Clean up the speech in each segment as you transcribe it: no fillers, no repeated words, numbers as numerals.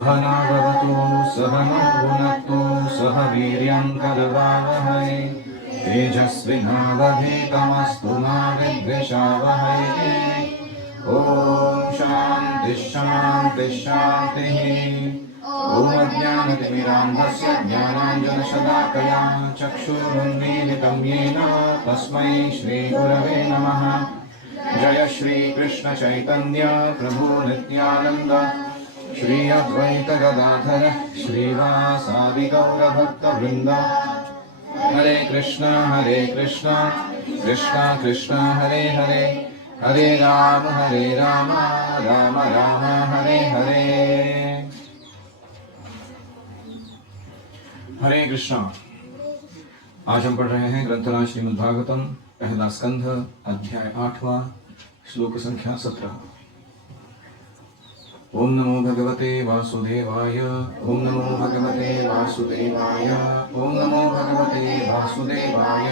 सहनावतु सहनौ भुनक्तु सह वीर्यं करवावहै तेजस्विनावधीतमस्तु मा विद्विषावहै। ॐ शान्ति शान्ति शान्तिः। ॐ अज्ञानतिमिरान्धस्य ज्ञानाञ्जनशलाकया चक्षुरुन्मीलितं येन तस्मै श्रीगुरवे नमः। जय श्रीकृष्ण चैतन्य प्रभु नित्यानन्द श्री अद्वैत गदाधर श्रीवासादि गौरभक्तवृन्द। हरे कृष्णा कृष्णा कृष्णा हरे हरे, हरे राम राम राम हरे हरे। हरे कृष्णा। आज हम पढ़ रहे हैं ग्रंथराज श्रीमद्भागवतम, पहला स्कंध, अध्याय 8वां, श्लोक संख्या 17। ओम नमो भगवते वासुदेवाय, ओम नमो भगवते वासुदेवाय, ओम नमो भगवते वासुदेवाय।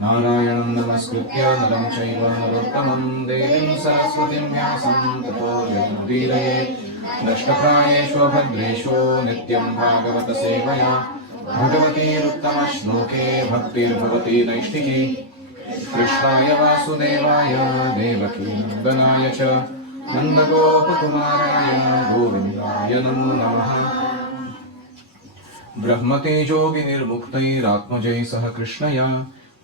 नारायणं नमस्कृत्य नरं चैव नरोत्तमं देवीं सरस्वतीं व्यासं ततो जयमुदीरयेत्। नष्टप्रायेषु भद्रेषु नित्यं भागवत सेवया भगवतीरुत्तमश्लोके भक्तिर्भवति नैष्ठिकी। कृष्णाय वासुदेवाय देवकी नन्दनाय च नन्दगोपकुमाराय गोविन्दाय नमो नमः। ब्रह्मतेजोगिनिर्मुक्तैरात्मजैः सह कृष्णया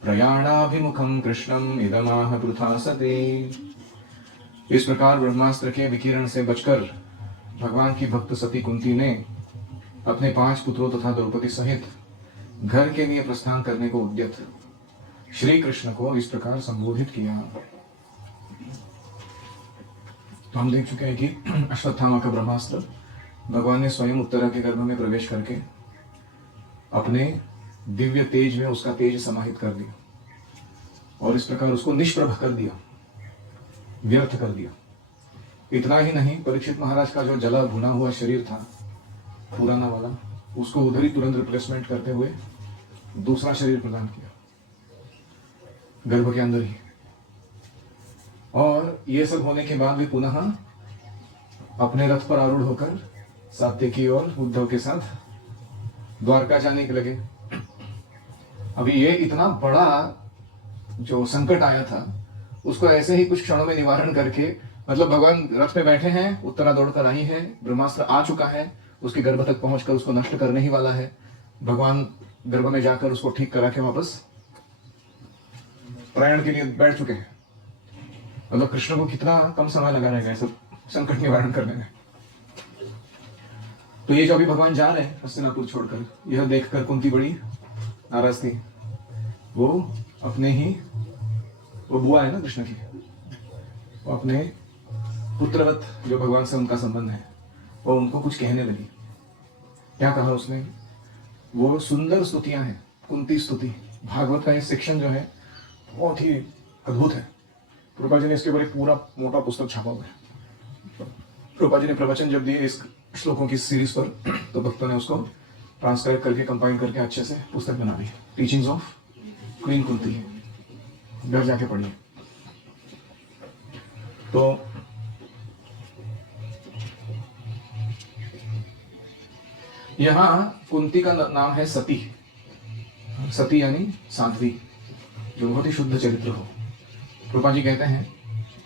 प्रयाणाभिमुखं कृष्णम् इदमाह पृथा सते। इस प्रकार ब्रह्मास्त्र के विकिरण से बचकर भगवान की भक्त सती कुंती ने अपने 5 पुत्रों तथा द्रौपदी सहित घर के लिए प्रस्थान करने को उद्यत श्री कृष्ण को इस प्रकार संबोधित किया। तो हम देख चुके हैं कि अश्वत्थामा का ब्रह्मास्त्र भगवान ने स्वयं उत्तरा के गर्भ में प्रवेश करके अपने दिव्य तेज में उसका तेज समाहित कर दिया और इस प्रकार उसको निष्प्रभ कर दिया, व्यर्थ कर दिया। इतना ही नहीं, परीक्षित महाराज का जो जला भुना हुआ शरीर था पुराना वाला, उसको उधर ही तुरंत रिप्लेसमेंट करते हुए दूसरा शरीर प्रदान किया गर्भ के अंदर ही। और ये सब होने के बाद भी पुनः अपने रथ पर आरूढ़ होकर सात्यकी और उद्धव के साथ द्वारका जाने के लगे। अभी ये इतना बड़ा जो संकट आया था उसको ऐसे ही कुछ क्षणों में निवारण करके, मतलब भगवान रथ पे बैठे हैं, उत्तरा दौड़कर आई है, ब्रह्मास्त्र आ चुका है, उसके गर्भ तक पहुंचकर उसको नष्ट करने ही वाला है। भगवान गर्भ में जाकर उसको ठीक करा के वापस प्रयाण के लिए बैठ चुके हैं। मतलब कृष्ण को कितना कम समय लगा रहेगा ये सब संकट निवारण करने में। तो ये जो अभी भगवान जा रहे हैं हस्तिनापुर छोड़कर, यह देखकर कुंती बड़ी नाराज थी। वो अपने ही, वो बुआ है ना कृष्ण की, वो अपने पुत्रवत जो भगवान से उनका संबंध है, वो उनको कुछ कहने लगी। क्या कहा उसने? वो सुंदर स्तुतियां हैं, कुंती स्तुति। भागवत का ये सेक्शन जो है बहुत ही अद्भुत है। प्रभुपाद जी ने इसके ऊपर एक पूरा मोटा पुस्तक छापा हुआ है। प्रभुपाद जी ने प्रवचन जब दिए इस श्लोकों की सीरीज पर, तो भक्तों ने उसको ट्रांसक्राइब करके कंपाइल करके अच्छे से पुस्तक बना दी, टीचिंग्स ऑफ क्वीन कुंती। घर जाके पढ़िए। तो यहां कुंती का नाम है सती। सती यानी साध्वी, जो बहुत ही शुद्ध चरित्र हो। प्रभुपाद जी कहते हैं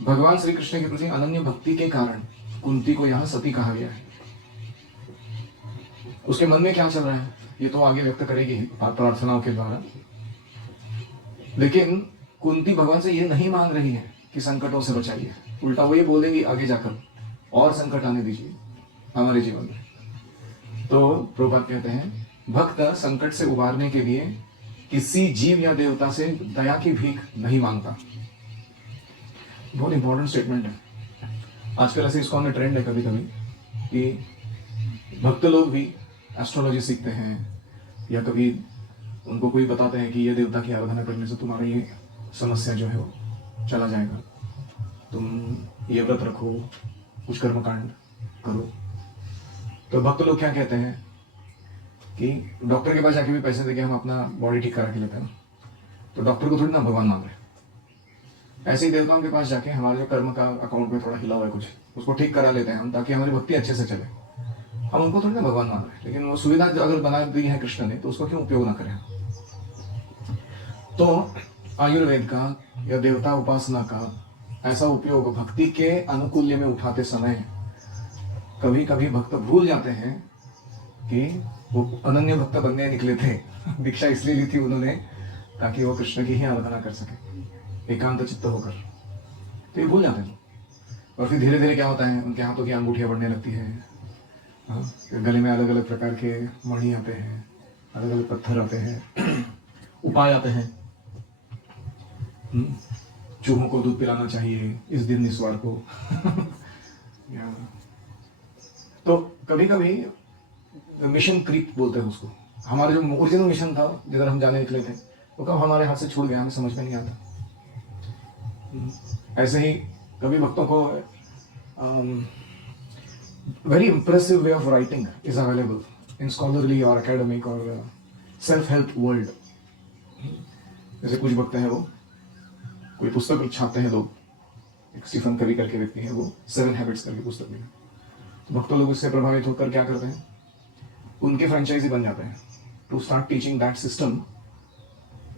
भगवान श्री कृष्ण के प्रति अनन्य भक्ति के कारण कुंती को यहाँ सती कहा गया है। उसके मन में क्या चल रहा है ये तो आगे व्यक्त करेगी प्रार्थनाओं के द्वारा, लेकिन कुंती भगवान से ये नहीं मांग रही है कि संकटों से बचाइए, उल्टा वो ये बोलेंगी आगे जाकर और संकट आने दीजिए हमारे जीवन में। तो प्रभुपाद कहते हैं भक्त संकट से उबारने के लिए किसी जीव या देवता से दया की भीख नहीं मांगता। बहुत इंपॉर्टेंट स्टेटमेंट है। आजकल ऐसे इसको हमें ट्रेंड है कभी कभी कि भक्त लोग भी एस्ट्रोलॉजी सीखते हैं या कभी उनको कोई बताते हैं कि ये देवता की आराधना करने से तुम्हारा ये समस्या जो है वो चला जाएगा, तुम ये व्रत रखो, कुछ कर्मकांड करो। तो भक्त लोग क्या कहते हैं कि डॉक्टर के पास जाके भी पैसे देके हम अपना बॉडी ठीक करा के लेते हैं, तो डॉक्टर को थोड़ी ना भगवान मांग रहे। ऐसे ही देवताओं के पास जाके हमारे जो कर्म का अकाउंट में थोड़ा हिला हुआ है कुछ, उसको ठीक करा लेते हैं हम, ताकि हमारी भक्ति अच्छे से चले। हम उनको थोड़ी ना भगवान मान रहे हैं, लेकिन वो सुविधा जो अगर बना दी है कृष्ण ने तो उसको क्यों उपयोग ना करें। तो आयुर्वेद का या देवता उपासना का ऐसा उपयोग भक्ति के अनुकूल्य में उठाते समय कभी कभी भक्त भूल जाते हैं कि वो अनन्य भक्त बनने निकले थे। दीक्षा इसलिए ली थी उन्होंने ताकि वो कृष्ण की ही आराधना कर सके एकांत चित्त होकर। तो ये भूल जाते हैं और फिर धीरे धीरे क्या होता है, उनके हाथों की अंगूठियां बढ़ने लगती है, हाँ, गले में अलग अलग प्रकार के मणि आते हैं, अलग अलग पत्थर आते हैं, उपाय आते हैं। चूहों को दूध पिलाना चाहिए इस दिन इस वार को। तो कभी कभी मिशन क्रीप बोलते हैं उसको। हमारा जो ओरिजिनल मिशन था जिधर हम जाने निकले थे वो कब हमारे हाथ से छूट गया, हमें समझ में नहीं आता। ऐसे ही कभी भक्तों को very impressive way of writing is available in scholarly और एकेडमिक और सेल्फ हेल्प वर्ल्ड। जैसे कुछ भक्त हैं वो कोई पुस्तक छापते हैं लोग, एक स्टीफन कवी करके व्यक्ति है, वो 7 हैबिट्स करके पुस्तक में, तो भक्तों लोग उससे प्रभावित होकर क्या करते हैं, उनके फ्रेंचाइजी बन जाते हैं to start teaching that system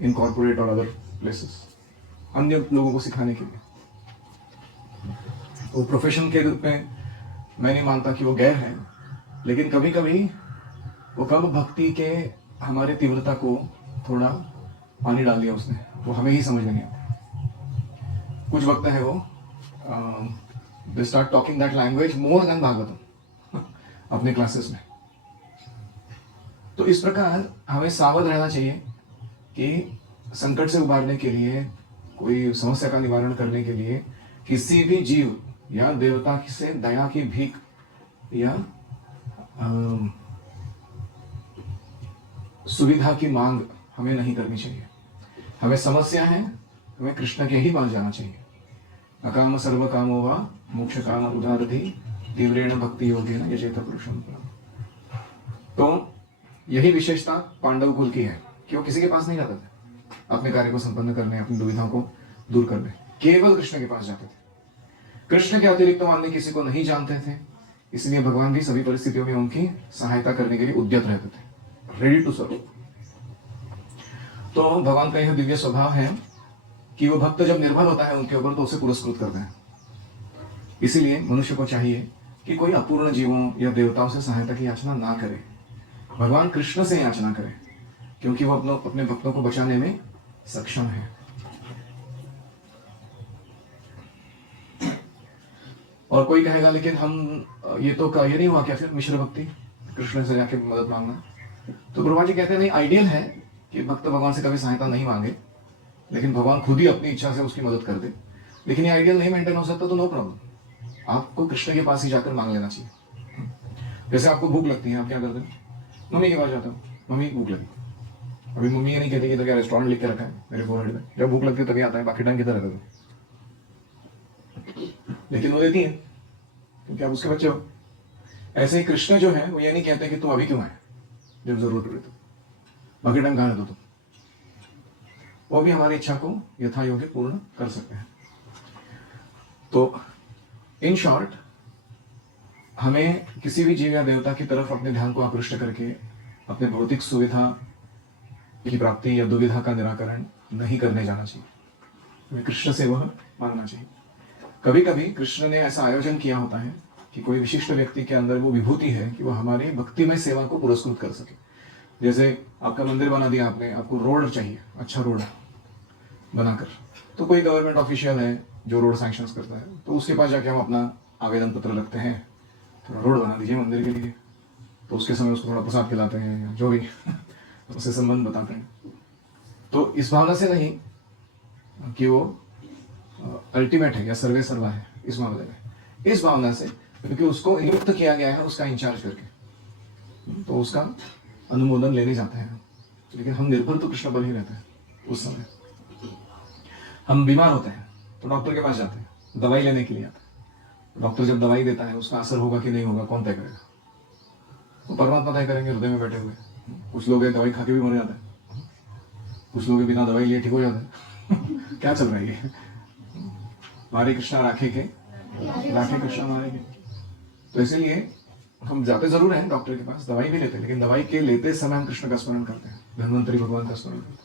in corporate और अदर प्लेसेस, अन्य लोगों को सिखाने के लिए। तो प्रोफेशन के रूप में मैं नहीं मानता कि वो गैर है, लेकिन कभी कभी वो कब भक्ति के हमारे तीव्रता को थोड़ा पानी डाल दिया उसने, वो हमें ही समझ में नहीं आता। कुछ वक्त है वो they start talking that language more than Bhagavatam अपने क्लासेस में। तो इस प्रकार हमें सावध रहना चाहिए कि संकट से उबारने के लिए, कोई समस्या का निवारण करने के लिए किसी भी जीव या देवता से दया की भीख या सुविधा की मांग हमें नहीं करनी चाहिए। हमें समस्या है, हमें कृष्ण के ही पास जाना चाहिए। अकाम सर्व कामो वा मोक्ष काम उदारधि तीव्रेण भक्ति योगेन यजेत पुरुषम। तो यही विशेषता पांडव कुल की है कि वो किसी के पास नहीं जाते थे अपने कार्य को संपन्न करने, अपनी दुविधाओं को दूर करने, केवल कृष्ण के पास जाते थे। कृष्ण के अतिरिक्त अन्य किसी को नहीं जानते थे, इसलिए भगवान भी सभी परिस्थितियों में उनकी सहायता करने के लिए उद्यत रहते थे, रेडी टू सर्व। तो भगवान का यह दिव्य स्वभाव है कि वो भक्त जब निर्भर होता है उनके ऊपर तो उसे पुरस्कृत करते हैं। इसीलिए मनुष्य को चाहिए कि कोई अपूर्ण जीवों या देवताओं से सहायता की याचना ना करे, भगवान कृष्ण से याचना करे, क्योंकि वो अपने भक्तों को बचाने में सक्षम है। और कोई कहेगा लेकिन हम ये नहीं हुआ क्या फिर मिश्र भक्ति, कृष्ण से जाके मदद मांगना? तो ब्रह्मा जी कहते हैं नहीं, आइडियल है कि भक्त भगवान से कभी सहायता नहीं मांगे, लेकिन भगवान खुद ही अपनी इच्छा से उसकी मदद कर दे। लेकिन ये आइडियल नहीं मेंटेन हो सकता तो नो प्रॉब्लम, आपको कृष्ण के पास ही जाकर मांग लेना चाहिए। जैसे आपको भूख लगती है, आप क्या करते हैं? मम्मी के पास जाता हूँ, मम्मी भूख लगी। अभी मम्मी ये नहीं कहती कि तो क्या रेस्टोरेंट लिख के रखा है मेरे फोरहेड में, जब भूख लगती है तभी आता है, बाकी टाइम किधर रहता है? लेकिन वो देती है क्योंकि आप उसके बच्चे हो। ऐसे ही कृष्ण जो है वो ये नहीं कहते कि तुम अभी क्यों आए, जब जरूरत पड़े तो, बाकी टाइम कहाँ रहते तुम। वो भी हमारी इच्छा को यथा योग्य पूर्ण कर सकते हैं। तो इन शॉर्ट, हमें किसी भी जीव या देवता की तरफ अपने ध्यान को आकृष्ट करके अपने भौतिक सुविधा की प्राप्ति या दुविधा का निराकरण नहीं करने जाना चाहिए, हमें कृष्ण से वह मांगना चाहिए। कभी कभी कृष्ण ने ऐसा आयोजन किया होता है कि कोई विशिष्ट व्यक्ति के अंदर वो विभूति है कि वो हमारी भक्तिमय सेवा को पुरस्कृत कर सके। जैसे आपका मंदिर बना दिया आपने, आपको रोड चाहिए, अच्छा रोड बनाकर, तो कोई गवर्नमेंट ऑफिशियल है जो रोड सैंक्शंस करता है, तो उसके पास जाके हम अपना आवेदन पत्र रखते हैं, थोड़ा रोड बना दीजिए मंदिर के लिए। तो उसके समय उसको थोड़ा प्रसाद खिलाते हैं या जो भी उससे संबंध बताते हैं। तो इस भावना से नहीं कि वो अल्टीमेट है या सर्वे सर्वा है इस मामले में, इस भावना से क्योंकि उसको नियुक्त किया गया है उसका इंचार्ज करके, तो उसका अनुमोदन लेने जाते हैं। लेकिन हम निर्भर तो कृष्ण पर ही रहते हैं। उस समय हम बीमार होते हैं तो डॉक्टर के पास जाते हैं, दवाई लेने के लिए आते हैं। डॉक्टर जब दवाई देता है उसका असर होगा कि नहीं होगा कौन तय करेगा? वो परमात्मा तय करेंगे हृदय में बैठे हुए। कुछ लोग दवाई खा के भी मर जाते हैं, कुछ लोग बिना दवाई लिए ठीक हो जाते हैं। क्या चल रहा है ये? मारे कृष्णा राखे के, राखे कृष्णा मारेंगे। तो इसीलिए हम जाते जरूर हैं डॉक्टर के पास, दवाई भी लेते हैं, लेकिन दवाई के लेते समय हम कृष्ण का स्मरण करते हैं, धन्वंतरी भगवान का स्मरण करते हैं।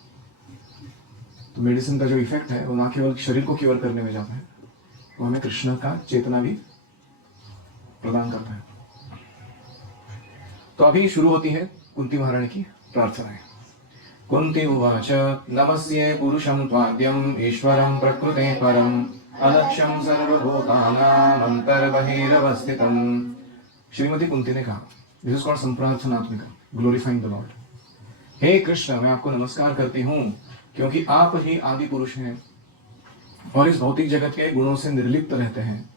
तो मेडिसिन का जो इफेक्ट है वो ना केवल शरीर को क्योर करने में जाता है, वो हमें कृष्ण का चेतना भी प्रदान करता है। तो अभी शुरू होती है कुंती महारानी की प्रार्थनाएं। कुंती उवाच नमस्ये पुरुषं त्वाद्यम् ईश्वरं प्रकृते परम् अलक्ष्यं सर्वभूतानां अंतर्बहिरवस्थितम्। श्रीमती कुंती ने कहा, दिस इज कॉल्ड संप्रार्थनात्मिका, ग्लोरीफाइंग द लॉर्ड। हे कृष्ण, मैं आपको नमस्कार करती हूँ क्योंकि आप ही आदि पुरुष हैं और इस भौतिक जगत के गुणों से निर्लिप्त रहते हैं।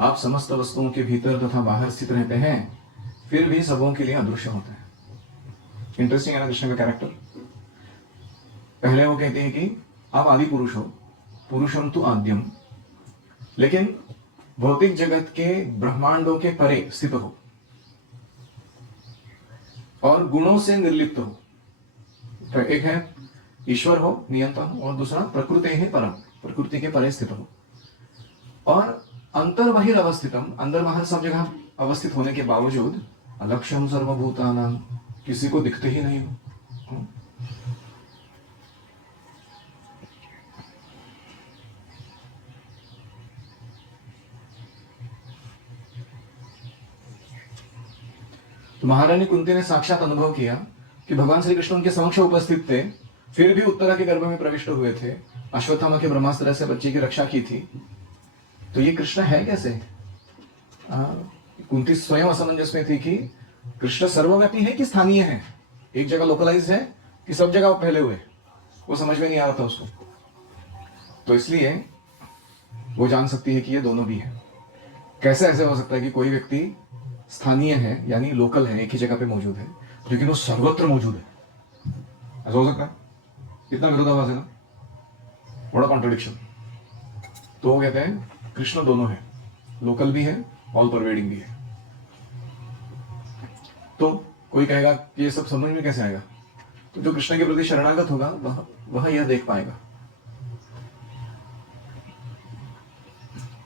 आप समस्त वस्तुओं के भीतर तथा बाहर स्थित रहते हैं, फिर भी सबों के लिए अदृश्य होते हैं। इंटरेस्टिंग है ना कृष्ण का कैरेक्टर। पहले वो कहते हैं कि आप आदि पुरुष हो, पुरुषम तु आद्यम, लेकिन भौतिक जगत के ब्रह्मांडों के परे स्थित हो और गुणों से निर्लिप्त हो। तो एक है ईश्वर हो, नियंता हो, और दूसरा प्रकृति है परम, प्रकृति के परे स्थित हो। और अंतर बहिर अवस्थितम, अंदर बाहर सब जगह अवस्थित होने के बावजूद अलक्ष्यम सर्वभूतानां, किसी को दिखते ही नहीं हो। तो महारानी कुंती ने साक्षात अनुभव किया कि भगवान श्री कृष्ण उनके समक्ष उपस्थित थे, फिर भी उत्तरा के गर्भ में प्रविष्ट हुए थे, अश्वत्थामा के ब्रह्मास्त्र से बच्चे की रक्षा की थी। तो ये कृष्ण है कैसे? कुंती स्वयं असमंजस में थी कि कृष्ण सर्वव्यापी है कि स्थानीय है, एक जगह लोकलाइज है कि सब जगह फैले हुए, वो समझ में नहीं आ रहा था उसको। तो इसलिए वो जान सकती है कि ये दोनों भी है। कैसे ऐसे हो सकता है कि कोई व्यक्ति स्थानीय है यानी लोकल है, एक ही जगह पे मौजूद है, लेकिन वो सर्वत्र मौजूद है? ऐसा हो सकता है? कितना विरोधाभास है ना, बड़ा कॉन्ट्रडिक्शन। तो वो कहते हैं कृष्ण दोनों है, लोकल भी है, ऑल परवेडिंग भी है। तो कोई कहेगा कि ये सब समझ में कैसे आएगा? तो जो कृष्ण के प्रति शरणागत होगा वह यह देख पाएगा।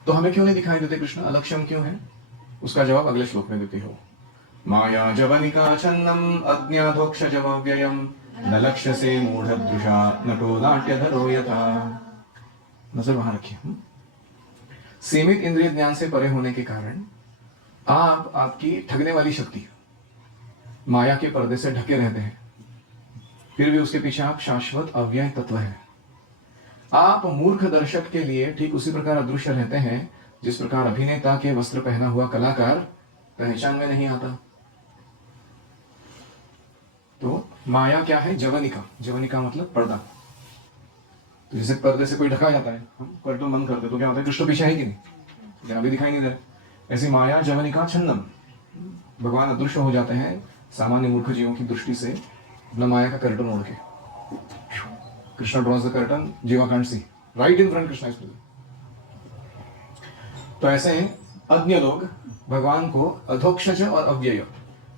तो हमें क्यों नहीं दिखाई देते कृष्ण, अलक्ष्यम क्यों है? उसका जवाब अगले श्लोक में देती हो। माया जवनिका छन्नम अज्ञातोक्षजमव्ययम न लक्ष्यसे मूढ़दृशा नटो नाट्यधरो यथा। नजर वहां रखिए। सीमित इंद्रिय ज्ञान से परे होने के कारण आपकी ठगने वाली शक्ति माया के पर्दे से ढके रहते हैं, फिर भी उसके पीछे आप शाश्वत अव्यय तत्व है। आप मूर्ख दर्शक के लिए ठीक उसी प्रकार अदृश्य रहते हैं जिस प्रकार अभिनेता के वस्त्र पहना हुआ कलाकार पहचान में नहीं आता। तो माया क्या है? जवनिका। जवनिका मतलब पर्दा। तो जैसे पर्दे से कोई ढका जाता है, हम कर्टन बंद करते तो क्या होता है, कृष्ण पीछे है कि नहीं, लेकिन अभी दिखाई नहीं दे रहा। ऐसी माया जवनिका छन्नम, भगवान अदृश्य हो जाते हैं सामान्य मूर्ख जीवों की दृष्टि से अपना माया का कर्टन ओढ़ के। कृष्ण ड्रॉज द कर्टन, जीवा can't see, right in front Krishna is present. तो ऐसे अज्ञ लोग भगवान को अधोक्षज और अव्यय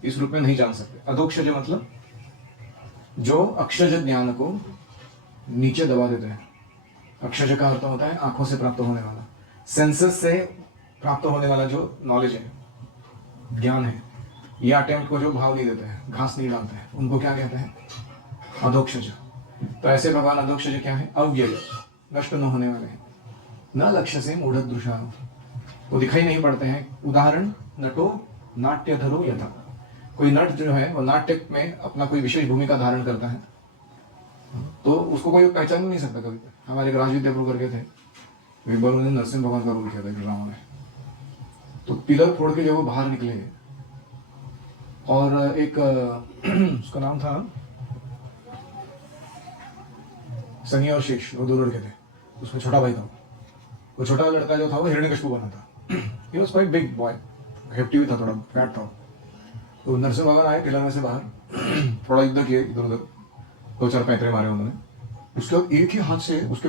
इस रूप में नहीं जान सकते। अधोक्षज मतलब जो अक्षज ज्ञान को नीचे दबा देते हैं। अक्षज का अर्थ होता है आंखों से प्राप्त होने वाला, सेंसेस से प्राप्त होने वाला जो नॉलेज है, ज्ञान है, ये अटेम्प्ट को जो भाव नहीं देते हैं, घास नहीं डालते हैं, उनको क्या कहते हैं? अधोक्षज। तो ऐसे भगवान अधोक्षज क्या है? अव्यय, नष्ट न होने वाले हैं। न लक्ष्य से मूढ़दृशा, वो दिखाई नहीं पड़ते हैं। उदाहरण, नटो नाट्यधरो यथा। कोई नट जो है वो नाट्य में अपना कोई विशेष भूमिका धारण करता है, तो उसको कोई पहचान नहीं सकता कभी। हमारे राज विद्याप्रभु करके थे, विबर ने नरसिंह भगवान का रोल किया था ड्रामा में। तो पिलर फोड़ के जब वो बाहर निकले, और एक उसका नाम था सनी और शेष, वो दो लड़के थे, उसमें छोटा भाई था। वो छोटा लड़का जो था वो हिरण्यकशिपु बना था। He was quite big boy, hefty भी था, थोड़ा फैट था। तो नरसिंह भगवान आए पिलर में से बाहर, थोड़ा युद्ध किए इधर उधर, 2-4 पैंतरे मारे उन्होंने। उसके बाद एक ही हाथ से उसके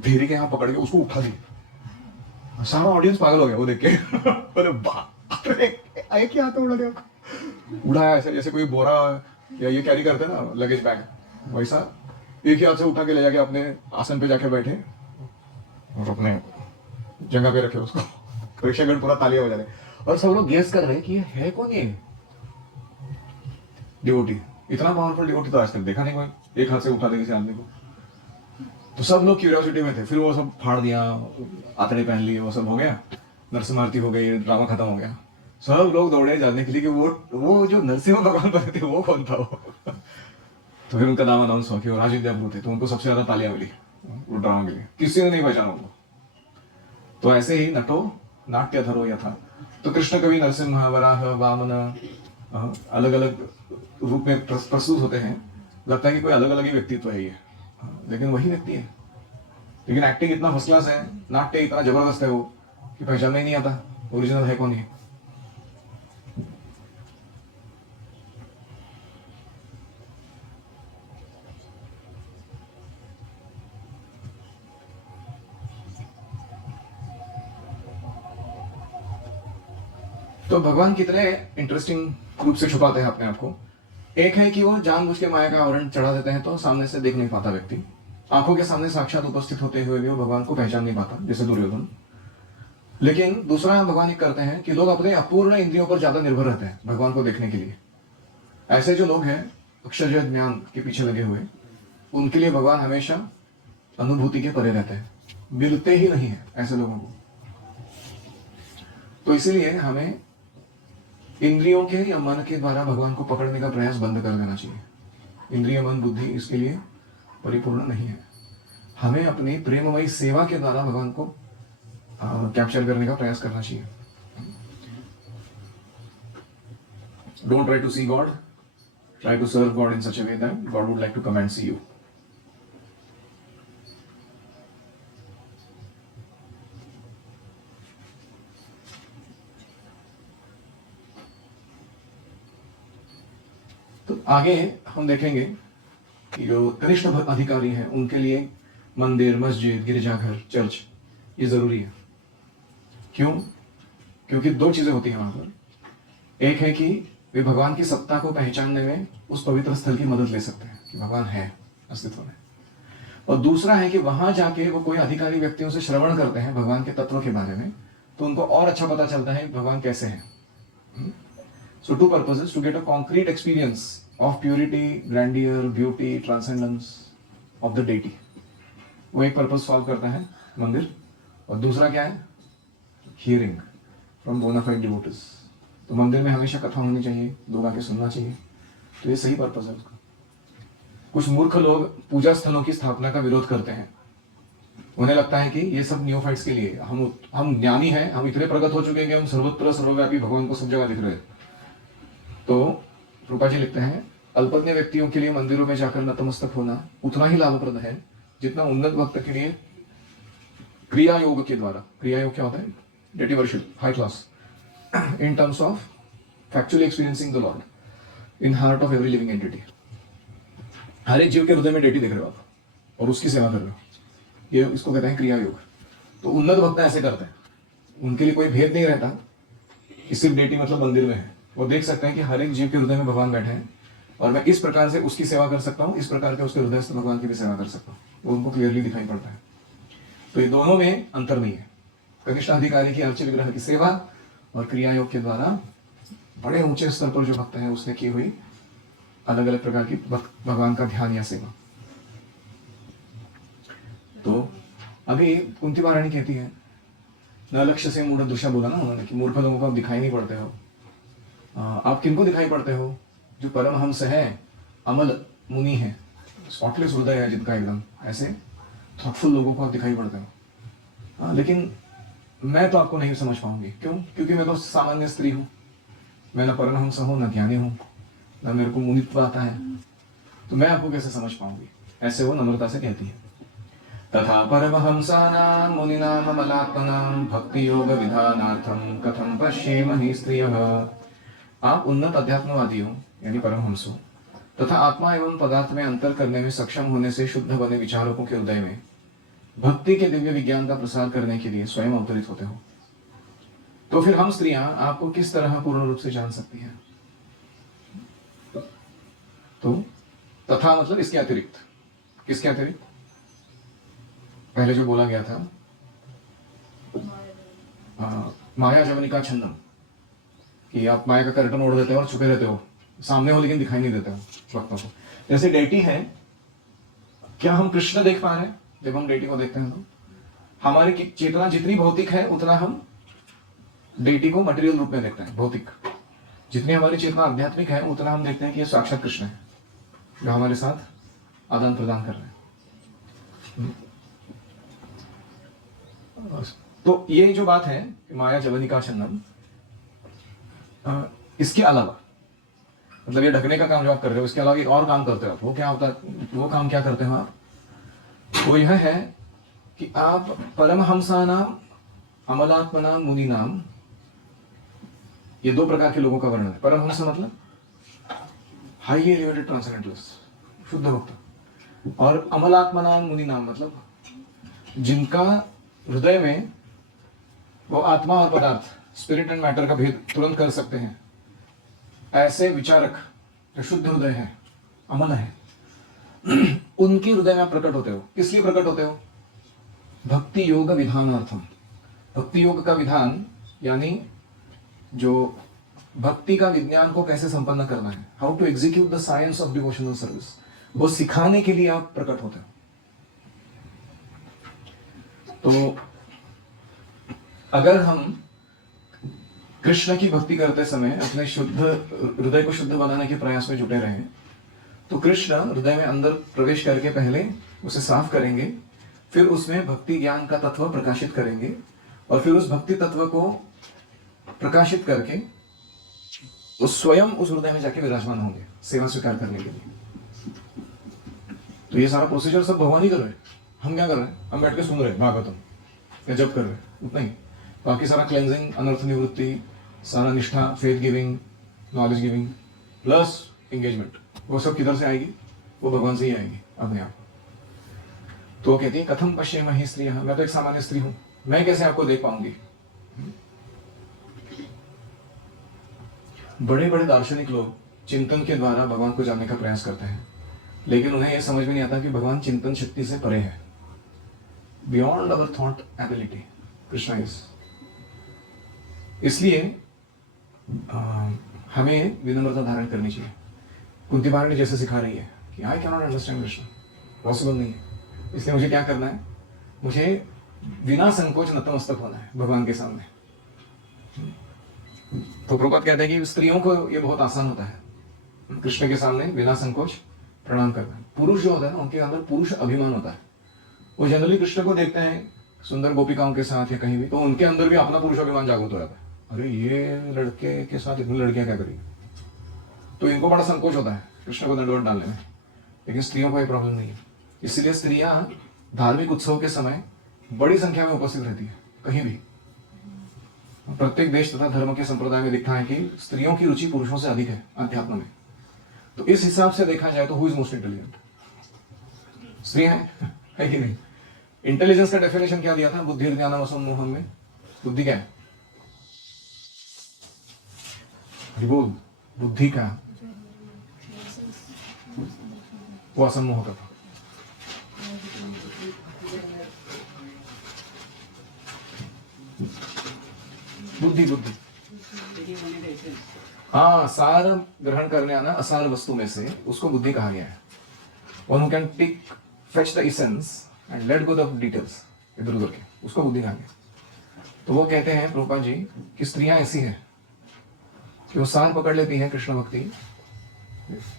भेरी के यहाँ पकड़ के उसको उठा दिया। सारा ऑडियंस पागल हो गया वो देख के। बोले बाप रे, एक ही हाथ में उड़ा दिया, उड़ाया ऐसे जैसे कोई बोरा या ये कैरी करते ना लगेज बैग, वैसा एक ही हाथ से उठा के ले जाके अपने आसन पे जाके बैठे और अपने जगह पे रखे उसको। परीक्षागण पूरा तालियां बजा रहे। और सब लोग गेस कर रहे हैं कि ये है कौन, ये डिवोटी। इतना पावरफुल डिवोटी तो आज तक देखा नहीं कोई, एक हाथ से उठा दे किसी आदमी को। तो सब लोग क्यूरियोसिटी में थे। फिर वो सब फाड़ दिया, आतड़े पहन लिए, वो सब हो गया, नरसिम्हा आरती हो गई, ड्रामा खत्म हो गया। सब लोग दौड़े जानने के लिए कि वो जो नरसिम्हा भगवान बने थे वो कौन था वो। तो फिर उनका नाम अनाउंस हुआ कि वो राजीव देवगन थे, तो उनको सबसे ज्यादा तालियां मिली वो ड्रामा के लिए, किसी ने नहीं पहचाना उनको। तो ऐसे ही नटो नाट्य धरो यथा। तो कृष्ण कवि नरसिम्हा, वराह, वामन अलग अलग रूप में प्रस्तुत होते हैं। लगता है कि कोई अलग अलग ही व्यक्तित्व है ये, लेकिन वही व्यक्ति है। लेकिन एक्टिंग इतना फर्स्ट क्लास है, नाट्य इतना जबरदस्त है वो कि पहचानना ही नहीं आता ओरिजिनल है कौन ये। तो भगवान कितने इंटरेस्टिंग रूप से छुपाते हैं अपने आप को। एक है कि वो जानबूझ के माया का आवरण चढ़ा देते हैं, तो सामने से देख नहीं पाता व्यक्ति, आंखों के सामने साक्षात उपस्थित होते हुए भी वो भगवान को पहचान नहीं पाता, जैसे दुर्योधन। लेकिन दूसरा भगवान ये करते हैं कि लोग अपने अपूर्ण इंद्रियों पर ज्यादा निर्भर रहते हैं भगवान को देखने के लिए। ऐसे जो लोग हैं अक्षरजय ज्ञान के पीछे लगे हुए, उनके लिए भगवान हमेशा अनुभूति के परे रहते हैं, मिलते ही नहीं है ऐसे लोगों को। तो इसीलिए हमें इंद्रियों के या मन के द्वारा भगवान को पकड़ने का प्रयास बंद कर देना चाहिए। इंद्रिय, मन, बुद्धि इसके लिए परिपूर्ण नहीं है। हमें अपनी प्रेममयी सेवा के द्वारा भगवान को कैप्चर करने का प्रयास करना चाहिए। Don't try to see God, try to serve God in such a way that God would like to come and see you. तो आगे हम देखेंगे कि जो कनिष्ठ अधिकारी हैं उनके लिए मंदिर, मस्जिद, गिरजाघर, चर्च ये जरूरी है। क्यों? क्योंकि दो चीजें होती हैं वहां पर। एक है कि वे भगवान की सत्ता को पहचानने में उस पवित्र स्थल की मदद ले सकते हैं कि भगवान है अस्तित्व में। और दूसरा है कि वहां जाके वो कोई अधिकारी व्यक्तियों से श्रवण करते हैं भगवान के तत्व के बारे में, तो उनको और अच्छा पता चलता है भगवान कैसे हैं। So two purposes, to get a concrete experience of purity, grandeur, beauty, transcendence of the deity. वो एक पर्पस सॉल्व करता है मंदिर। और दूसरा क्या है? Hearing from bona fide devotees. तो मंदिर में हमेशा कथा होनी चाहिए, लोग आके सुनना चाहिए। तो ये सही पर्पस है उसका। कुछ मूर्ख लोग पूजा स्थलों की स्थापना का विरोध करते हैं। उन्हें लगता है कि ये सब न्यूफाइट्स के लिए, हम ज्ञानी हैं, हम इतने प्रगत हो चुके हैं कि हम सर्वत्र सर्वव्यापी भगवान को सब जगह दिख रहे हैं। तो रूपा जी लिखते हैं, अल्पज्ञ व्यक्तियों के लिए मंदिरों में जाकर नतमस्तक होना उतना ही लाभप्रद है जितना उन्नत भक्त के लिए क्रिया योग के द्वारा। क्रिया योग क्या होता है? Deity worship, high class, in terms of factually experiencing the Lord in heart of every living entity। हर एक जीव के हृदय में डेटी देख रहे हो आप और उसकी सेवा कर रहे हो, ये इसको कहते हैं क्रिया योग। तो उन्नत भक्त ऐसे करते हैं, उनके लिए कोई भेद नहीं रहता कि सिर्फ डेटी मतलब मंदिर में है। वो देख सकते हैं कि हर एक जीव के हृदय में भगवान बैठे हैं और मैं इस प्रकार से उसकी सेवा कर सकता हूँ, इस प्रकार के उसके हृदय से भगवान की भी सेवा कर सकता हूँ। वो उनको क्लियरली दिखाई पड़ता है। तो ये दोनों में अंतर नहीं है। कनिष्ठ अधिकारी की अर्च विग्रह की सेवा और क्रिया योग के द्वारा बड़े ऊंचे स्तर पर जो भक्त है उसने की हुई अलग अलग प्रकार की भगवान का ध्यान या सेवा। तो अभी कुंती महारानी कहती है, न लक्ष्य से मूढ़ दृश्य बोला ना उन्होंने कि मूर्ख लोगों को आप दिखाई नहीं पड़ते हो। आप किनको दिखाई पड़ते हो? जो परमहंस है, अमल मुनि है, स्पॉटलेस हृदय है जिनका एकदम, ऐसे थॉटफुल लोगों को आप दिखाई पड़ते हो। लेकिन मैं तो आपको नहीं समझ पाऊंगी। क्यों? क्योंकि मैं तो सामान्य स्त्री हूं, मैं न परमहंस हूं, न ज्ञानी हूं, न मेरे को मुनित्व आता है, तो मैं आपको कैसे समझ पाऊंगी? ऐसे वो नम्रता से कहती है। तथा परमहंसानां मुनीनां अमलात्मनां भक्ति योग विधानार्थं कथं पश्येमहि स्त्रियः। आप उन्नत अध्यात्मवादियों यानी परमहंस हो तथा आत्मा एवं पदार्थ में अंतर करने में सक्षम होने से शुद्ध बने विचारकों के हृदय में भक्ति के दिव्य विज्ञान का प्रसार करने के लिए स्वयं अवतरित होते हो, तो फिर हम स्त्रियां आपको किस तरह पूर्ण रूप से जान सकती हैं? तो तथा मतलब इसके अतिरिक्त। किसके अतिरिक्त? पहले जो बोला गया था माया जवनिका छन्नम, कि आप माया का कर्टन ओढ़ देते हो और छुपे रहते हो, सामने हो लेकिन दिखाई नहीं देते हो भक्तों को। जैसे डेटी है, क्या हम कृष्ण देख पा रहे हैं? जब हम डेटी को देखते हैं तो हमारी चेतना जितनी भौतिक है उतना हम डेटी को मटेरियल रूप में देखते हैं, भौतिक। जितनी हमारी चेतना आध्यात्मिक है उतना हम देखते हैं कि ये साक्षात कृष्ण है जो हमारे साथ आदान प्रदान कर रहे हैं। तो ये जो बात है माया जवनिका छन्नम, इसके अलावा मतलब ये ढकने का काम जो आप कर रहे हो, इसके अलावा एक और काम करते हो आप। वो क्या होता है? वो काम क्या करते हो आप? वो यह है कि आप परमहंसानाम अमलात्मनाम मुनिनाम, ये दो प्रकार के लोगों का वर्णन है। परमहंस मतलब हाईली एलिवेटेड ट्रांसेंडेंटलिस्ट, शुद्ध भक्त। और अमलात्मनाम मुनिनाम मतलब जिनका हृदय में वो आत्मा और पदार्थ, स्पिरिट एंड मैटर का भेद तुरंत कर सकते हैं, ऐसे विचारक जो शुद्ध हृदय है, अमल है, उनके हृदय में आप प्रकट होते हो। किस लिए प्रकट होते हो? भक्ति योग विधानार्थम। भक्ति योग का विधान यानी जो भक्ति का विज्ञान को कैसे संपन्न करना है, how to execute the science of devotional service, वो सिखाने के लिए आप प्रकट होते हो। तो अगर हम कृष्ण की भक्ति करते समय अपने शुद्ध हृदय को शुद्ध बनाने के प्रयास में जुटे रहे, तो कृष्ण हृदय में अंदर प्रवेश करके पहले उसे साफ करेंगे, फिर उसमें भक्ति ज्ञान का तत्व प्रकाशित करेंगे, और फिर उस भक्ति तत्व को प्रकाशित करके वो स्वयं उस हृदय में जाके विराजमान होंगे सेवा स्वीकार करने के लिए। तो ये सारा प्रोसीजर सब भगवान ही कर रहे हैं। हम क्या कर रहे हैं? हम बैठ के सुन रहे हैं भागवतम या जप कर रहे हैं, उतना ही। बाकी सारा क्लेंजिंग, अनर्थ निवृत्ति, सारा निष्ठा, faith giving, knowledge giving plus engagement, वो सब किधर से आएगी? वो भगवान से ही आएगी अपने आप। तो वो कहती है कथम पश्येम हि स्त्रियः, मैं तो एक सामान्य स्त्री हूं, मैं कैसे आपको देख पाऊंगी? बड़े बड़े दार्शनिक लोग चिंतन के द्वारा भगवान को जानने का प्रयास करते हैं, लेकिन उन्हें यह समझ में नहीं आता कि भगवान चिंतन शक्ति से परे है, beyond our thought ability Krishna is. इसलिए हमें विनम्रता धारण करनी चाहिए। कुंती महारानी जैसे सिखा रही है कि I can not understand Krishna, possible नहीं है, इसलिए मुझे क्या करना है? मुझे बिना संकोच नतमस्तक होना है भगवान के सामने। तो प्रभुपाद कहते हैं कि स्त्रियों को ये बहुत आसान होता है कृष्ण के सामने बिना संकोच प्रणाम करना। पुरुष जो होता है ना, उनके अंदर पुरुष अभिमान होता है। वो जनरली कृष्ण को देखते हैं सुंदर गोपिकाओं के साथ या कहीं भी, तो उनके अंदर भी अपना पुरुष अभिमान जागृत हो जाता है। अरे ये लड़के के साथ इतनी लड़कियां क्या करेंगी? तो इनको बड़ा संकोच होता है कृष्ण को दंडवत डालने में, लेकिन स्त्रियों को ये प्रॉब्लम नहीं है। इसलिए स्त्रियां धार्मिक उत्सव के समय बड़ी संख्या में उपस्थित रहती है कहीं भी। प्रत्येक देश तथा धर्म के संप्रदाय में दिखता है कि स्त्रियों की रुचि पुरुषों से अधिक है अध्यात्म में। तो इस हिसाब से देखा जाए तो हु इज मोस्ट इंटेलिजेंट? स्त्रियां है कि नहीं? इंटेलिजेंस का डेफिनेशन क्या दिया था बुद्धि ज्ञानम असम्मोहम में? बुद्धि क्या है? बोल, बुद्धि का वो असम्मोह का था। बुद्धि बुद्धि हाँ, सार ग्रहण करने आना असार वस्तु में से, उसको बुद्धि कहा गया है। One who can take fetch the essence and let go the details इधर उधर के, उसको बुद्धि कहा गया। तो वो कहते हैं प्रभुपाद जी कि स्त्रियां ऐसी हैं कि वो सार पकड़ लेती हैं कृष्ण भक्ति,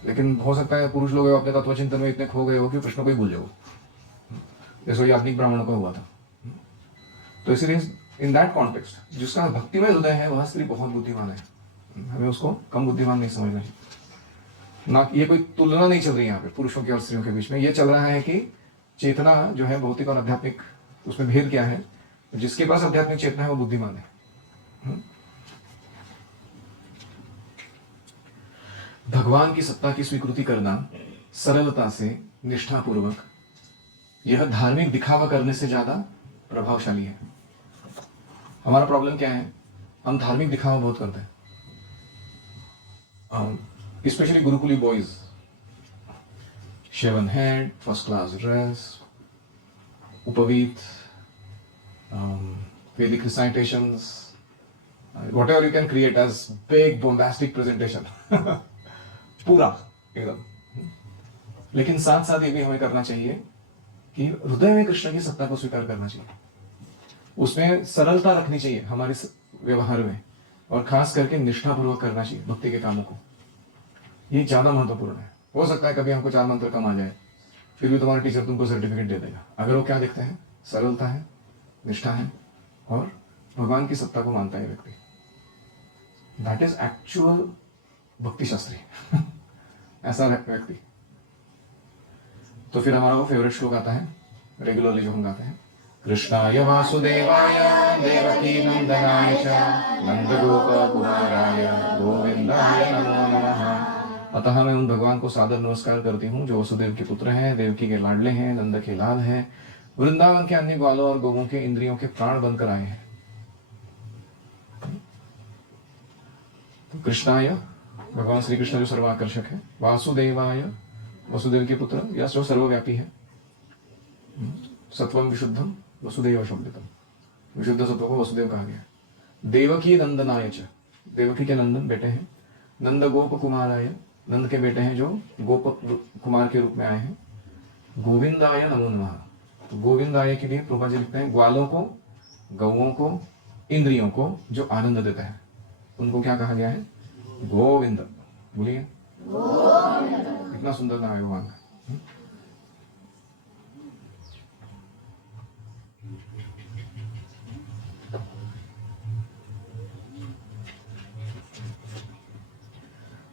लेकिन हो सकता है पुरुष लोग अपने तत्व चिंतन में इतने खो गए हो कि कृष्ण को ही भूल जाओ, जैसे याज्ञिक ब्राह्मणों का हुआ था। तो इसीलिए इन दैट कॉन्टेक्स्ट जिसका भक्ति में हृदय है वह स्त्री बहुत बुद्धिमान है, हमें उसको कम बुद्धिमान नहीं समझना चाहिए। ना ये कोई तुलना नहीं चल रही है यहाँ पे पुरुषों की और स्त्रियों के बीच में, ये चल रहा है कि चेतना जो है भौतिक और आध्यात्मिक, उसमें भेद क्या है। जिसके पास आध्यात्मिक चेतना है वो बुद्धिमान है। भगवान की सत्ता की स्वीकृति करना सरलता से, निष्ठापूर्वक, यह धार्मिक दिखावा करने से ज्यादा प्रभावशाली है। हमारा प्रॉब्लम क्या है? हम धार्मिक दिखावा बहुत करते हैं, स्पेशली गुरुकुली boys. Shaven head, first class dress, उपवीत, Vedic recitations, whatever you can create as big bombastic presentation पूरा एकदम। लेकिन साथ साथ ये भी हमें करना चाहिए कि हृदय में कृष्ण की सत्ता को स्वीकार करना चाहिए, उसमें सरलता रखनी चाहिए हमारे व्यवहार में, और खास करके निष्ठापूर्वक करना चाहिए भक्ति के कामों को। ये ज्यादा महत्वपूर्ण है। हो सकता है कभी हमको 4 मंत्र कम आ जाए, फिर भी तुम्हारा टीचर तुमको सर्टिफिकेट दे देगा, अगर वो क्या देखते हैं, सरलता है, निष्ठा है और भगवान की सत्ता को मानता है व्यक्ति। दैट इज एक्चुअल भक्ति शास्त्री ऐसा व्यक्ति। तो फिर हमारा वो फेवरेट श्लोक आता है रेगुलरली जो हम गाते हैं, कृष्णाय वासुदेवाय देवकी नंदनाय च नंदगोप कुमाराय गोविंदाय नमो नमः। अतः मैं उन भगवान को सादर नमस्कार करती हूँ जो वसुदेव के पुत्र हैं, देवकी के लाडले हैं, नंद के लाल हैं, वृंदावन के अन्य ग्वालों और गोवों के इंद्रियों के प्राण बनकर आए हैं। तो कृष्णाय भगवान श्री कृष्ण जो सर्वाकर्षक है, वासुदेवाय वसुदेव के पुत्र या जो सर्वव्यापी है, सत्वम विशुद्धम वसुदेव शब्दितम, विशुद्ध सत्व को वसुदेव कहा गया। देवकी नंदनाय च, देवकी के नंदन बेटे हैं, नंद गोप कुमाराय, नंद के बेटे हैं जो गोप कुमार के रूप में आए हैं, गोविंदाय नमो नमः। तो गोविंदाय के लिए प्रभुपाद जी लिखते हैं ग्वालों को, गौओं को, इंद्रियों को जो आनंद देते हैं उनको क्या कहा गया है, गोविंद। बोलिए इतना सुंदर नाम है भगवान का।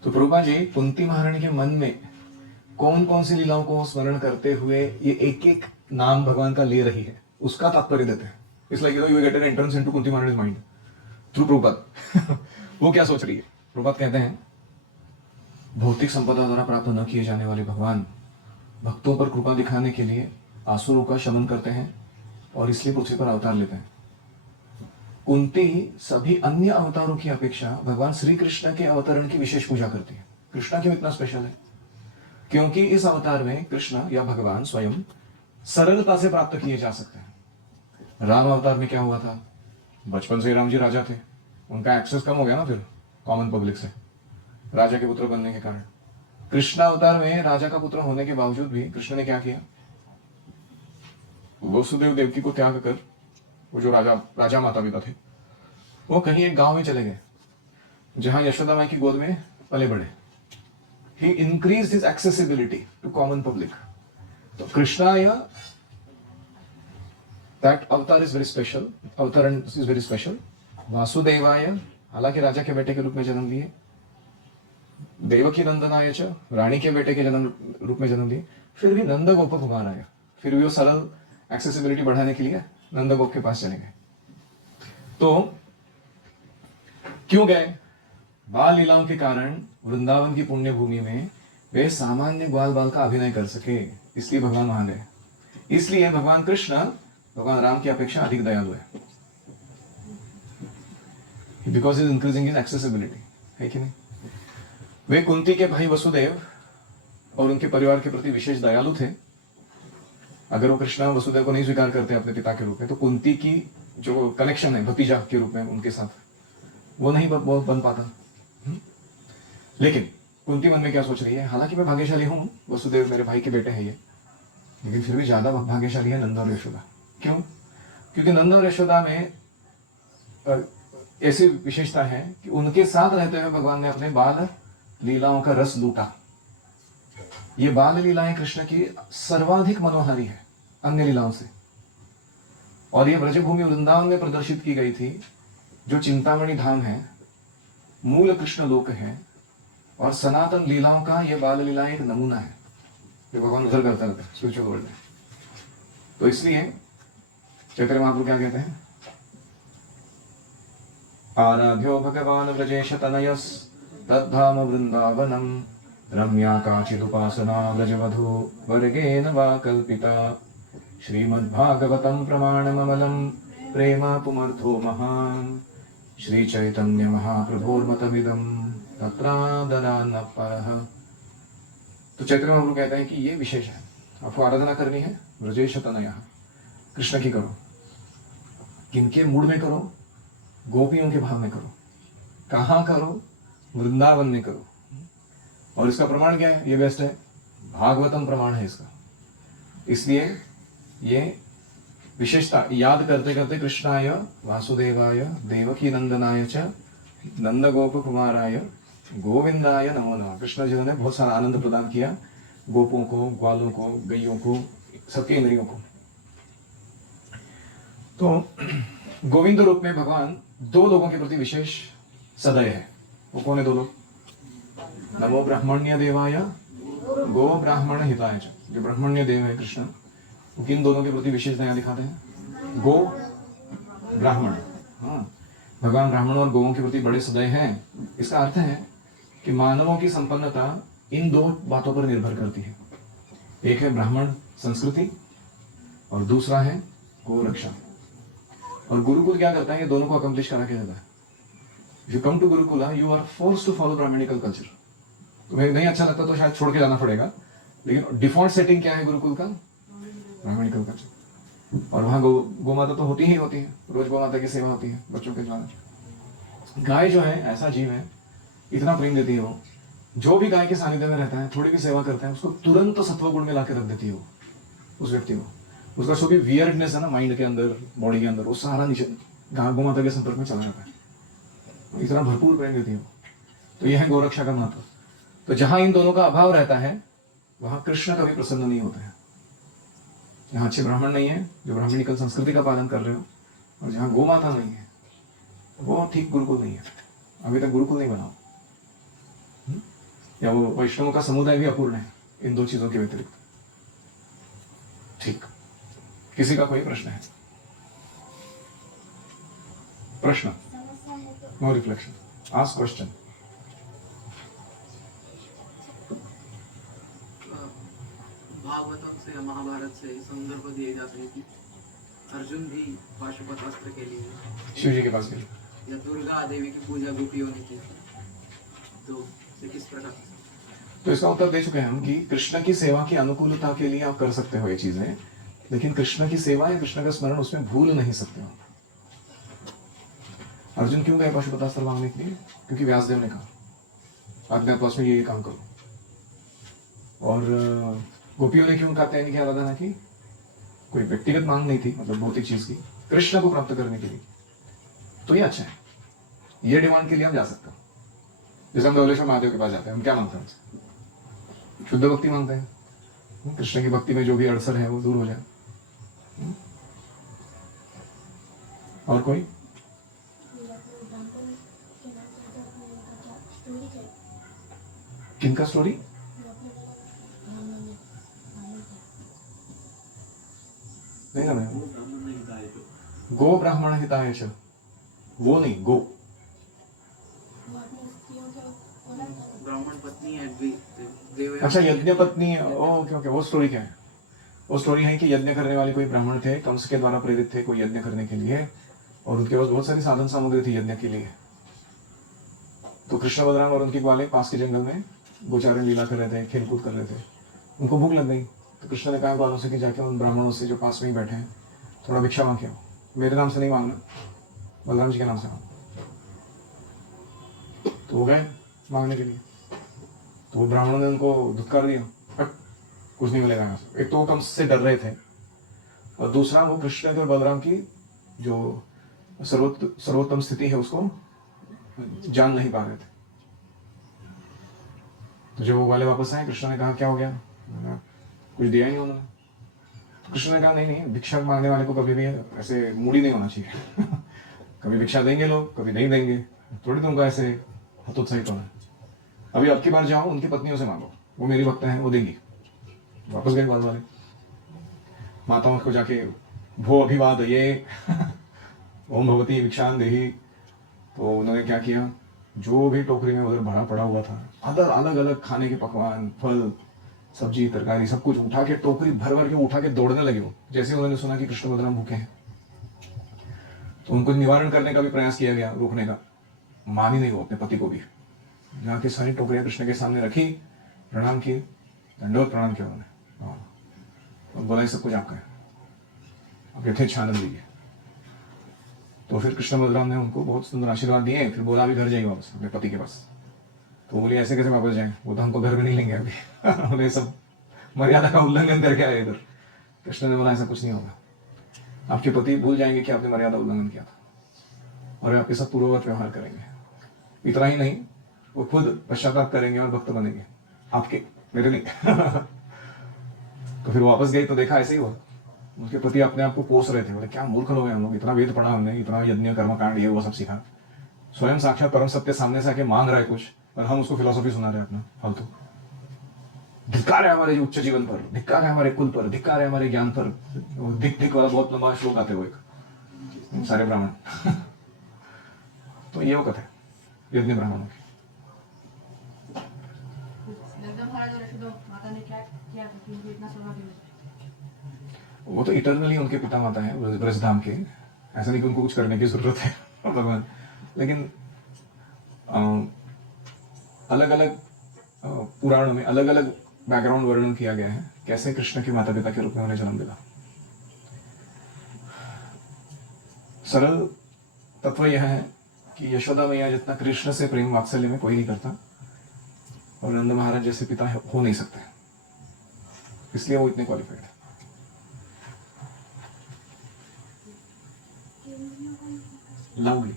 तो प्रभुपाद जी कुंती महारानी के मन में कौन कौन सी लीलाओं को स्मरण करते हुए ये एक एक नाम भगवान का ले रही है उसका तात्पर्य देते हैं। It's like you get an entrance into Kunti महारानीज माइंड थ्रू प्रभुपाद वो क्या सोच रही है। प्रभुपाद कहते हैं भौतिक संपदा द्वारा प्राप्त न किए जाने वाले भगवान भक्तों पर कृपा दिखाने के लिए आसुरों का शमन करते हैं और इसलिए पृथ्वी पर अवतार लेते हैं। कुंती सभी अन्य अवतारों की अपेक्षा भगवान श्री कृष्ण के अवतरण की विशेष पूजा करती है। कृष्ण क्यों इतना स्पेशल है? क्योंकि इस अवतार में कृष्ण या भगवान स्वयं सरलता से प्राप्त किए जा सकते हैं। राम अवतार में क्या हुआ था, बचपन से ही राम जी राजा थे, उनका एक्सेस कम हो गया ना फिर कॉमन पब्लिक से, राजा के पुत्र बनने के कारण। कृष्ण अवतार में राजा का पुत्र होने के बावजूद भी कृष्ण ने क्या किया, वसुदेव देवकी को त्याग कर, वो जो राजा माता पिता थे, वो कहीं एक गांव में चले गए जहां यशोदा माई की गोद में पले बड़े। He increased his accessibility to common public. तो कृष्णाय that avatar is very special, अवतरण is very special. वासुदेवाय हालांकि राजा के बेटे के रूप में जन्म लिए, देवकी नंदनाय च रानी के बेटे के जन्म रूप में जन्म लिए, फिर भी नंद गोप कुमार आया, फिर भी वो सरल एक्सेसिबिलिटी बढ़ाने के लिए नंद गोप के पास चले गए। तो क्यों गए? बाल लीलाओं के कारण वृंदावन की पुण्य भूमि में वे सामान्य ग्वाल बाल का अभिनय कर सके, इसलिए भगवान वहां गए। इसलिए भगवान कृष्ण भगवान राम की अपेक्षा अधिक दयालु है, because is increasing in accessibility, है कि नहीं? वे कुंती के भाई वसुदेव और उनके परिवार के प्रति विशेष दयालु थे। अगर वो कृष्ण वसुदेव को नहीं स्वीकार करते अपने पिता के रूप में, तो कुंती की जो कनेक्शन है भतीजा के रूप में उनके साथ, वो नहीं बन पाता। लेकिन कुंती मन में क्या सोच रही है, हालांकि मैं भाग्यशाली हूं, वसुदेव मेरे भाई के बेटे हैं ये, लेकिन फिर भी ज्यादा भाग्यशाली है नंद और यशोदा। क्यों? क्योंकि नंद और यशोदा में ऐसी विशेषता है कि उनके साथ रहते हुए भगवान ने अपने बाल लीलाओं का रस लूटा। ये बाल लीलाएं कृष्ण की सर्वाधिक मनोहारी है अन्य लीलाओं से, और ये ब्रजभूमि वृंदावन में प्रदर्शित की गई थी, जो चिंतामणि धाम है, मूल कृष्ण लोक है, और सनातन लीलाओं का ये बाल लीलाएं एक नमूना है जो भगवान उधर करता रहता है स्पिरिचुअल वर्ल्ड में। तो इसलिए चैतन्य महाप्रभु क्या कहते हैं, आराध्यो भगवान ब्रजेश तनयस तद्धाम वृंदावनम रम्या काचिदुपासना ब्रजवधू वर्गेन वा कल्पिता श्रीमद्भागवतं प्रमाणममलं प्रेम पुमर्थो महान् श्री चैतन्य महाप्रभोर्मतमिदं तत्रादनान्नपरः। तो चैतन्य महाप्रभु कहते हैं कि ये विशेष है, आपको आराधना करनी है ब्रजेश तनयः, कृष्ण की करो। किनके मूड में करो? गोपियों के भाव में करो। कहाँ करो? वृंदावन में करो। और इसका प्रमाण क्या है? ये बेस्ट है, भागवतम प्रमाण है इसका। इसलिए ये विशेषता याद करते करते कृष्णाय वासुदेवाय देवकी नंदनाय च नंद गोप कुमाराय गोविंदाय नमो नमः। कृष्ण जी ने बहुत सारा आनंद प्रदान किया गोपों को, ग्वालों को, गैयों को, सबके इंद्रियों को। तो गोविंद रूप में भगवान दो लोगों के प्रति विशेष सदय है। वो कौन है दो लोग? नमो ब्राह्मण्य देवाय गो ब्राह्मण हिताय च। जो ब्राह्मण्य देव है कृष्ण, वो किन दोनों के प्रति विशेष दया दिखाते हैं? गो ब्राह्मण। हाँ, भगवान ब्राह्मण और गोओं के प्रति बड़े सदय हैं। इसका अर्थ है कि मानवों की संपन्नता इन दो बातों पर निर्भर करती है। एक है ब्राह्मण संस्कृति और दूसरा है गो रक्षा। और गुरुकुल क्या करता है? ये दोनों को अकम्प्लिश करा के देता है। If you come to Gurukula, you are forced to follow Brahmanical culture. तुम्हें नहीं अच्छा लगता तो शायद छोड़ के जाना पड़ेगा, लेकिन डिफॉल्ट सेटिंग क्या है गुरुकुल का? Brahmanical culture. और वहाँ गो माता तो होती ही होती है, रोज गौ माता की सेवा होती है बच्चों के द्वारा। गाय जो है ऐसा जीव है, इतना प्रेम देती है वो, जो भी गाय के सानिध्य में रहता है, थोड़ी भी सेवा करता है, उसको तुरंत सत्व गुण में ला के रख देती है वो, उस व्यक्ति को। उसका जो भी वियर्डनेस है ना माइंड के अंदर, बॉडी के अंदर, वो सारा नीचे गौ माता के संपर्क में चला जाता है। इतना भरपूर प्रेम देती है। तो यह है गोरक्षा का महत्व। तो जहां इन दोनों का अभाव रहता है वहां कृष्ण कभी प्रसन्न नहीं होते हैं। जहां अच्छे ब्राह्मण नहीं है, जो ब्राह्मणिकल संस्कृति का पालन कर रहे हो, और जहां गौ माता नहीं है, वो ठीक गुरुकुल नहीं है। अभी तक गुरुकुल नहीं बना, या वो वैष्णव का समुदाय भी अपूर्ण है इन दो चीजों के व्यतिरिक्त। ठीक, किसी का कोई प्रश्न है? प्रश्न? No reflection, ask question. Bhagavatam से, महाभारत से संदर्भ दिए जाते हैं कि अर्जुन भी पाशुपतास्त्र के लिए शिव जी के पास गए, या दुर्गा देवी की पूजा गोपियों ने की, तो किस प्रकार? तो इसका उत्तर दे चुके हैं हम कि कृष्ण की सेवा की अनुकूलता के लिए आप कर सकते हो ये चीजें, लेकिन कृष्ण की सेवा या कृष्ण का स्मरण उसमें भूल नहीं सकते हो। अर्जुन क्यों गए पाशुपतास्त्र मांगने के लिए? क्योंकि व्यासदेव ने कहा अज्ञातवास में ये काम करो। और गोपियों ने क्यों कहते हैं कि आराधना की? कोई व्यक्तिगत मांग नहीं थी, मतलब भौतिक चीज की, कृष्ण को प्राप्त करने के लिए। तो ये अच्छा है, ये डिमांड के लिए हम जा सकते हो। जैसे हम धवलेश्वर महादेव के पास जाते हैं, हम क्या मांगते हैं? शुद्ध भक्ति मांगते हैं, कृष्ण की भक्ति में जो भी अड़सर है वो दूर हो जाए। और कोई? किनका स्टोरी? नहीं ना, गो ब्राह्मण हिताय च, वो नहीं, गो ब्राह्मण पत्नी है। अच्छा, यज्ञ पत्नी है। ओके ओके, वो स्टोरी क्या है? वो स्टोरी है कि यज्ञ करने वाले कोई ब्राह्मण थे, कंस के द्वारा प्रेरित थे कोई यज्ञ करने के लिए, और उनके पास बहुत सारी साधन सामग्री थी यज्ञ के लिए। तो कृष्ण बलराम और उनकी ग्वालें पास के जंगल में गोचारण लीला कर रहे थे, खेलकूद कर रहे थे। उनको भूख लग गई, तो कृष्ण ने कहा ग्वालों से कि जाके उन ब्राह्मणों से जो पास में ही बैठे हैं थोड़ा भिक्षा मांग के आओ। मेरे नाम से नहीं मांगना, बलराम जी के नाम से मांगो। तो वो गए मांगने के लिए, तो वो ब्राह्मणों ने उनको धुतकार दिया, हट, कुछ नहीं मिलेगा यहाँ से। एक तो वो कंस से डर रहे थे, और दूसरा वो कृष्ण और बलराम की जो सर्वोत्तम स्थिति है उसको जान नहीं पा रहे थे। तो जब वो वाले वापस आए, कृष्ण ने कहा क्या हो गया? कुछ दिया ही नहीं उन्होंने। तो कृष्ण ने कहा नहीं नहीं, भिक्षा मांगने वाले को कभी भी ऐसे मूडी नहीं होना चाहिए। कभी भिक्षा देंगे लोग, कभी नहीं देंगे, थोड़ी तुमको ऐसे हतोत्साहित होना है। अभी अब की बार जाओ उनकी पत्नियों से मांगो, वो मेरी भक्त हैं, वो देंगी। वापस गए बाद वाले माताओं को जाके भो अभिवाद ये ओम भगवती भिक्षान देही। तो उन्होंने क्या किया, जो भी टोकरी में उधर भरा पड़ा हुआ था, अदर अलग अलग खाने के पकवान, फल, सब्जी, तरकारी, सब कुछ उठा के टोकरी भर भर के उठा के दौड़ने लगे वो। जैसे उन्होंने सुना कि कृष्ण बलराम भूखे हैं, तो उनको निवारण करने का भी प्रयास किया गया, रोकने का। मानी नहीं वो अपने पति को भी। जाके सारी टोकरियां कृष्ण के सामने रखी, प्रणाम किए, दंडवत प्रणाम किया उन्होंने, और बोला ये सब कुछ आपका है, आप यथेच्छ आनंद लीजिए। तो फिर कृष्ण बलराम ने उनको बहुत सुंदर आशीर्वाद दिए, फिर बोला अभी घर जाइए वापस अपने पति के पास। तो बोले ऐसे कैसे वापस जाएं, वो तो हमको घर में नहीं लेंगे अभी। बोले सब मर्यादा का उल्लंघन करके आए इधर। कृष्ण ने बोला ऐसा कुछ नहीं होगा, आपके पति भूल जाएंगे कि आपने मर्यादा उल्लंघन किया था और वे आपके साथ पूर्ववत व्यवहार करेंगे। इतना ही नहीं, वो खुद पश्चाताप करेंगे और भक्त बनेंगे आपके, मेरे नहीं। तो फिर वापस गए तो देखा ऐसे ही हुआ। उनके पति अपने आप को कोस रहे थे, बोले क्या मूर्ख लोग हैं हम लोग, इतना वेद पढ़ा हमने, इतना यज्ञ कर्म कांड ये वो सब सीखा, स्वयं साक्षात परम सत्य सामने से आके मांग रहा है कुछ और हम उसको फिलोसॉफी सुना रहे हैं अपना फालतू। धिक्कार है हमारे उच्च जीवन पर, धिक्कार है हमारे कुल पर, धिक्कार है हमारे ज्ञान पर। धिक धिक वाला बहुत लंबा श्लोक आते हुए सारे ब्राह्मण। तो ये वो कथा है यज्ञ ब्राह्मणों की। वो तो इटरनली उनके पिता माता है ब्रजधाम के, ऐसा नहीं कि उनको कुछ करने की जरूरत है भगवान। लेकिन अलग अलग पुराणों में अलग अलग बैकग्राउंड वर्णन किया गया है कैसे कृष्ण के माता पिता के रूप में उन्हें जन्म मिला। सरल तत्व यह है कि यशोदा मैया जितना कृष्ण से प्रेम वात्सल्य में कोई नहीं करता और नंद महाराज जैसे पिता हो नहीं सकते, इसलिए वो इतने क्वालिफाइड है। लाउडली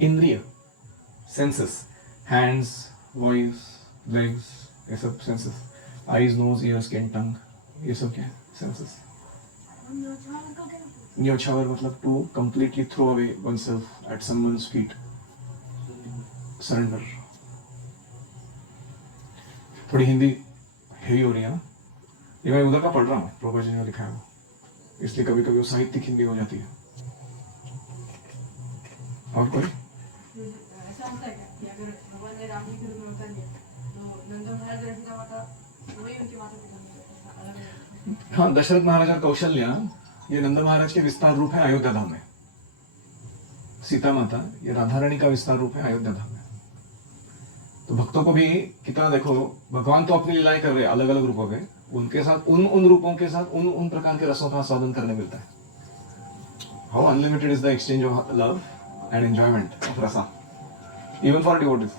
इंद्रिय, सेंसेस, हैंड्स, वॉइस, लेग्स, ये सब senses, eyes, nose, ear, skin, tongue, ये सब क्या है सेंसेस। न्योछावर मतलब to completely throw away oneself at someone's feet, surrender. थोड़ी हिंदी हेवी हो रही है ना, ये मैं उधर का पढ़ रहा हूँ, प्रभुपाद जी ने लिखा है वो, इसलिए कभी कभी वो साहित्यिक हिंदी हो जाती है। और कोई ऐसा होता है क्या कि अगर भगवान ने राम जी के रूप में अवतार लिया तो नंद महाराज और सीता माता वही उनके माता पिता अलग? हाँ, दशरथ महाराज और कौशल्या ये नंद महाराज के विस्तार रूप है अयोध्या धाम में। सीता माता ये राधा रानी का विस्तार रूप है अयोध्या धाम में। तो भक्तों को भी कितना देखो, भगवान तो अपनी लीलाएं कर रहे हैं अलग अलग रूपों में, उनके साथ उन रूपों के साथ उन प्रकार के रसों का आस्वादन करने मिलता है। How unlimited is the exchange of love and enjoyment of रसा इवन फॉर डिवोटीज।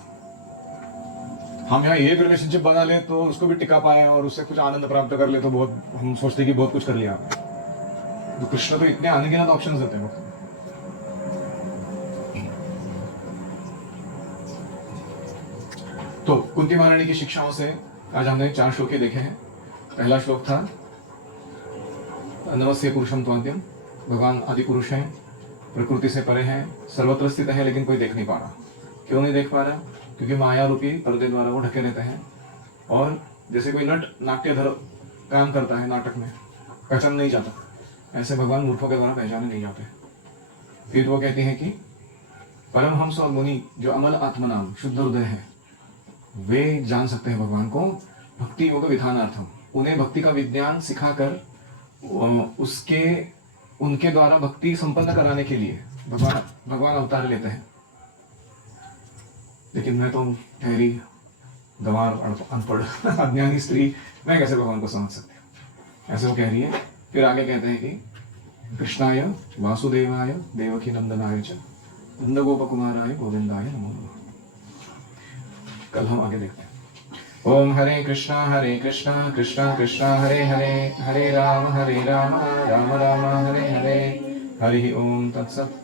हम यहाँ एक रिलेशनशिप बना ले तो उसको भी टिका पाए और उससे कुछ आनंद प्राप्त कर ले तो बहुत, हम सोचते कि बहुत कुछ कर लिया। तो कृष्ण तो इतने अनगिनत ऑप्शंस देते हैं। तो कुंती महारानी की शिक्षाओं से आज हमने 4 श्लोक देखे हैं। पहला श्लोक था नमस्ते पुरुषम त्वाद्यम, भगवान आदि पुरुष हैं, प्रकृति से परे हैं, सर्वत्र स्थित है लेकिन कोई देख नहीं पा रहा। क्यों नहीं देख पा रहा? क्योंकि माया रूपी पर्दे द्वारा वो ढके रहते हैं। और जैसे कोई नट नाट्यधर काम करता है नाटक में, पहचान नहीं जाता, ऐसे भगवान मूर्खों के द्वारा पहचाने नहीं जाते। फिर वो कहती हैं कि परमहंस और मुनि जो अमल आत्मनाम शुद्ध हृदय है वे जान सकते हैं भगवान को भक्ति योग विधानार्थम। उन्हें भक्ति का विज्ञान सिखाकर उसके उनके द्वारा भक्ति संपन्न कराने के लिए भगवान अवतार लेते हैं। लेकिन मैं तो ठहरी गंवार अनपढ़ अज्ञानी स्त्री, मैं कैसे भगवान को समझ सकती हूँ, ऐसे वो कह रही है। फिर आगे कहते हैं कि कृष्णाय वासुदेवाय देवकी नंदनाय च नंद गोप कुमाराय गोविंदाय नमो नमः। कल हम आगे देखते हैं। ओम हरे कृष्णा कृष्णा कृष्णा हरे हरे, हरे राम राम राम हरे हरे, हरि ओम तत्सत।